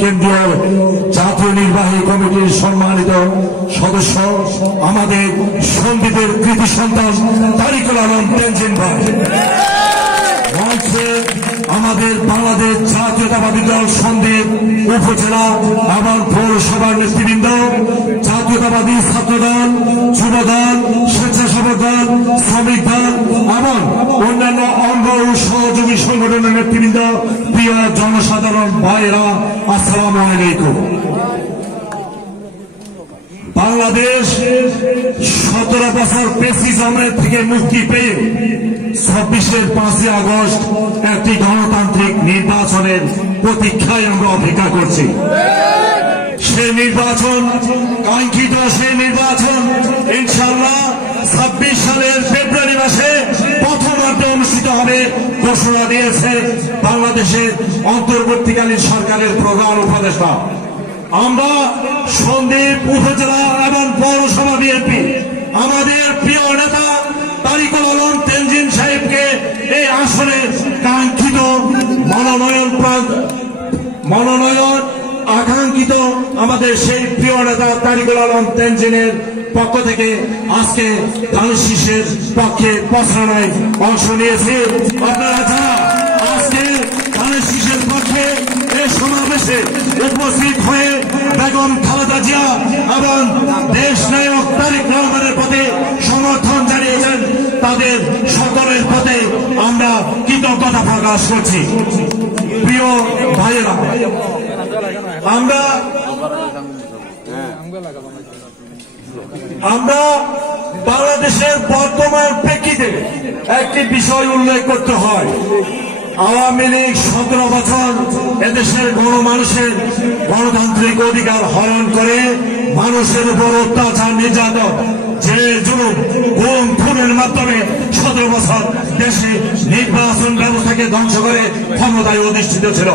কেন্দ্রীয় জাতীয় নির্বাহী কমিটির সম্মানিত সদস্য, আমাদের সঙ্গীতের কৃতি সন্তান তারিকুল আলম তেনজিন ভাই, আমাদের বাংলাদেশ জাতীয়তাবাদী দল সন্দ্বীপ উপজেলা এবং পৌরসভার নেতৃবৃন্দ, জাতীয়তাবাদী ছাত্রদল, যুবদল, স্বেচ্ছাসেবক দল, শ্রমিক দল এবং অন্যান্য অঙ্গ ও সহযোগী সংগঠনের নেতৃবৃন্দ, প্রিয় জনসাধারণ ভাইয়েরা, আসসালামু আলাইকুম। বাংলাদেশ 17 বছর ফ্যাসিজমের থেকে মুক্তি পেয়ে 26-এর 5ই আগস্ট একটি গণতান্ত্রিক নির্বাচনের প্রতীক্ষায় আমরা অপেক্ষা করছি। সেই নির্বাচন, কাঙ্ক্ষিত সেই নির্বাচন ইনশাআল্লাহ 26 সালের ফেব্রুয়ারি মাসে প্রথমার্ধে অনুষ্ঠিত হবে ঘোষণা দিয়েছে বাংলাদেশের অন্তর্বর্তীকালীন সরকারের প্রধান উপদেষ্টা। আমরা সন্দ্বীপ উপজেলা এবং পৌরসভা বিএনপি আমাদের প্রিয় নেতা তারিকুল আলম তেনজিন সাহেবকে এই আসনে কাঙ্ক্ষিত মনোনয়ন আকাঙ্ক্ষিত আমাদের সেই প্রিয় নেতা তারিকুল আলম তেনজিনের পক্ষ থেকে আজকে ধানের শীষের পক্ষে প্রচারণায় অংশ নিয়েছে। আপনারা যারা আজকে ধানের শীষের পক্ষে এই সমাবেশে উপস্থিত হয়ে বেগম খালেদা জিয়া এবং দেশ নায়ক তারেক রহমানের প্রতি সমর্থন জানিয়েছেন, তাদের সকলের প্রতি আমরা কৃতজ্ঞতা প্রকাশ করছি। প্রিয় ভাইয়েরা, আমরা বাংলাদেশের বর্তমান প্রেক্ষিতে একটি বিষয় উল্লেখ করতে হয়। আওয়ামী লীগ 17 বছর এদেশের গণমানুষের গণতান্ত্রিক অধিকার হরণ করে মানুষের উপর অত্যাচার, নির্যাতন, জেল, জুলুম, গুম, খুনের মাধ্যমে 17 বছর দেশে নির্বাচন ব্যবস্থাকে ধ্বংস করে ক্ষমতায় অধিষ্ঠিত ছিল।